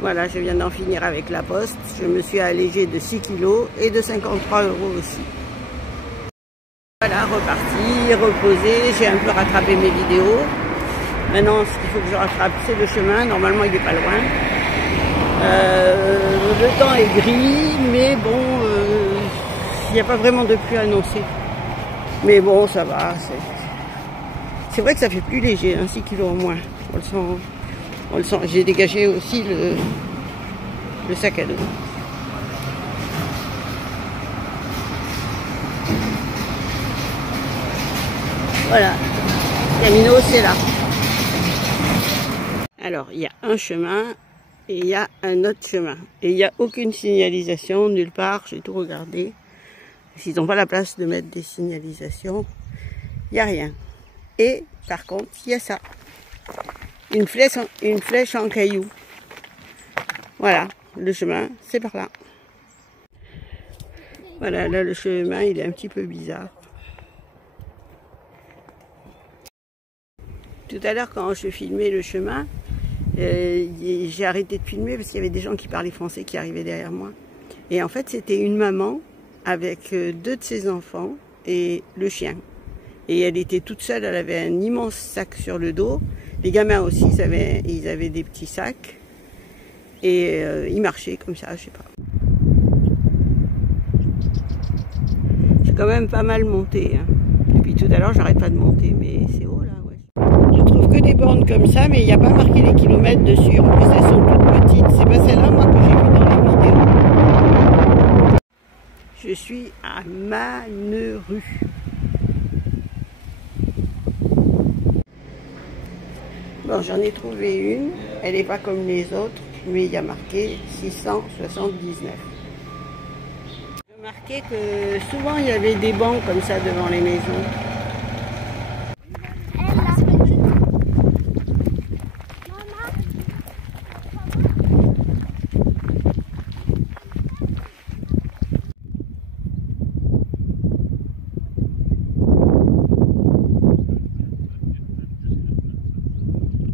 Voilà, je viens d'en finir avec la poste. Je me suis allégée de 6 kilos et de 53 € aussi. Voilà, reparti, reposé. J'ai un peu rattrapé mes vidéos. Maintenant, ce qu'il faut que je rattrape, c'est le chemin. Normalement, il n'est pas loin. Le temps est gris, mais bon, il n'y a pas vraiment de pluie annoncée. Mais bon, ça va. C'est vrai que ça fait plus léger, hein, 6 kilos en moins. On le sent. On le sent. J'ai dégagé aussi le sac à dos. Voilà, Camino, c'est là. Alors, il y a un chemin et il y a un autre chemin. Et il n'y a aucune signalisation nulle part. J'ai tout regardé. S'ils n'ont pas la place de mettre des signalisations, il n'y a rien. Et par contre, il y a ça. Une flèche en caillou. Voilà, le chemin, c'est par là. Voilà, là le chemin, il est un petit peu bizarre. Tout à l'heure, quand je filmais le chemin, j'ai arrêté de filmer parce qu'il y avait des gens qui parlaient français qui arrivaient derrière moi. Et en fait, c'était une maman avec 2 de ses enfants et le chien. Et elle était toute seule, elle avait un immense sac sur le dos. Les gamins aussi, ils avaient des petits sacs. Et ils marchaient comme ça, je sais pas. J'ai quand même pas mal monté. Hein. Depuis tout à l'heure, j'arrête pas de monter, mais c'est haut là, ouais. Je trouve que des bornes comme ça, mais il n'y a pas marqué les kilomètres dessus. En plus, elles sont toutes petites. C'est pas celle-là, moi, que j'ai vue dans les vidéos. Je suis à Manerue. Bon, j'en ai trouvé une, elle n'est pas comme les autres, mais il y a marqué 679. J'ai remarqué que souvent il y avait des bancs comme ça devant les maisons.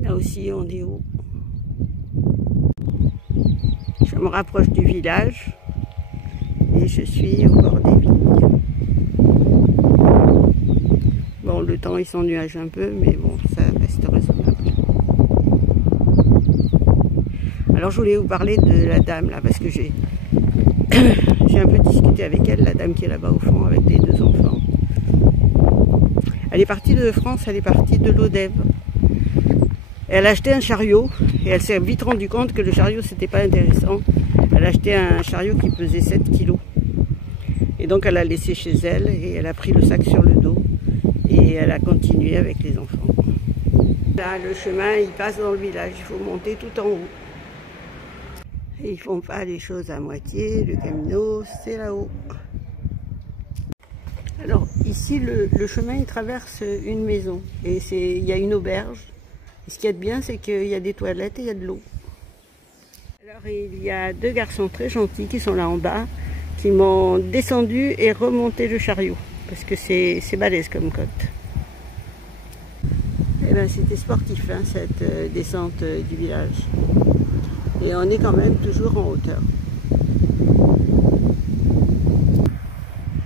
Là aussi on est haut. Je me rapproche du village et je suis au bord des vignes. Bon, le temps il s'ennuage un peu, mais bon, ça reste raisonnable. Alors je voulais vous parler de la dame là, parce que j'ai un peu discuté avec elle, la dame qui est là-bas au fond avec les 2 enfants. Elle est partie de France, elle est partie de l'Odève. Elle a acheté un chariot et elle s'est vite rendue compte que le chariot c'était pas intéressant. Elle a acheté un chariot qui pesait 7 kilos. Et donc elle l'a laissé chez elle et elle a pris le sac sur le dos et elle a continué avec les enfants. Là le chemin il passe dans le village, il faut monter tout en haut. Et ils font pas les choses à moitié, le Camino c'est là-haut. Alors ici le chemin il traverse une maison et il y a une auberge. Et ce qu'il y a de bien, c'est qu'il y a des toilettes et il y a de l'eau. Alors il y a 2 garçons très gentils qui sont là en bas, qui m'ont descendu et remonté le chariot, parce que c'est balèze comme côte. Et ben c'était sportif hein, cette descente du village. Et on est quand même toujours en hauteur.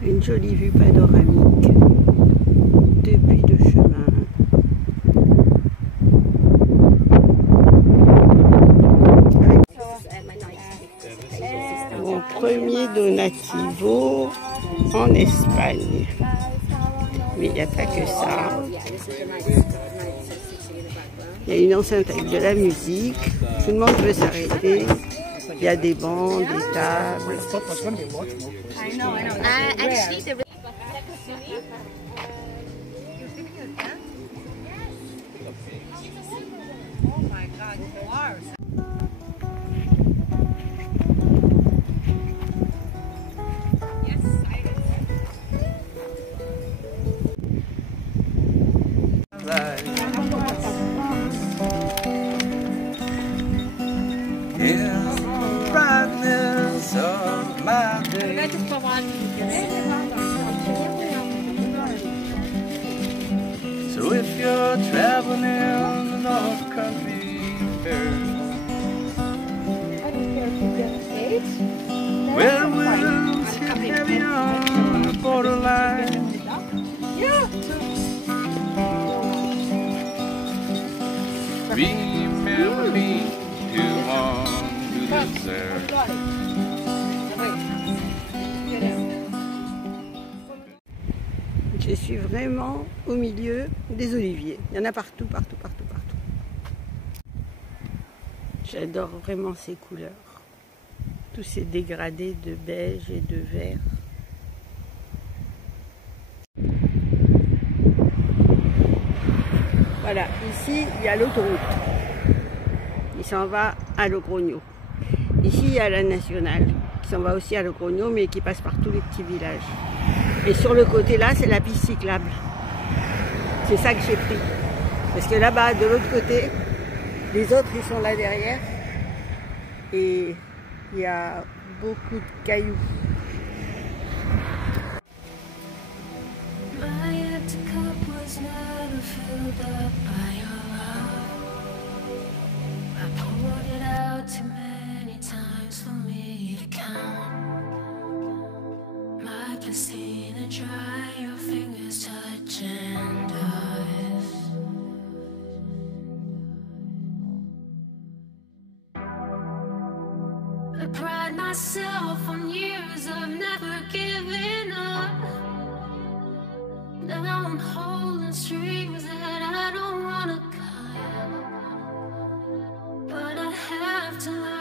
Une jolie vue panoramique depuis le chemin. Mon premier donativo en Espagne. Mais il n'y a pas que ça. Il y a une enceinte avec de la musique. Tout le monde peut s'arrêter. Il y a des bancs, des tables. So if you're traveling in the North Country, Well, we'll sit heavy on the borderline. Remember me too long to desert. Je suis vraiment au milieu des oliviers. Il y en a partout, partout, partout, partout. J'adore vraiment ces couleurs. Tous ces dégradés de beige et de vert. Voilà, ici il y a l'autoroute. Il s'en va à Logrogno. Ici il y a la nationale qui s'en va aussi à Logrogno mais qui passe par tous les petits villages. Et sur le côté là, c'est la piste cyclable. C'est ça que j'ai pris. Parce que là-bas, de l'autre côté, les autres, ils sont là derrière. Et il y a beaucoup de cailloux. I pride myself on years of never giving up. Now I'm holding strings that I don't wanna cut, but I have to learn.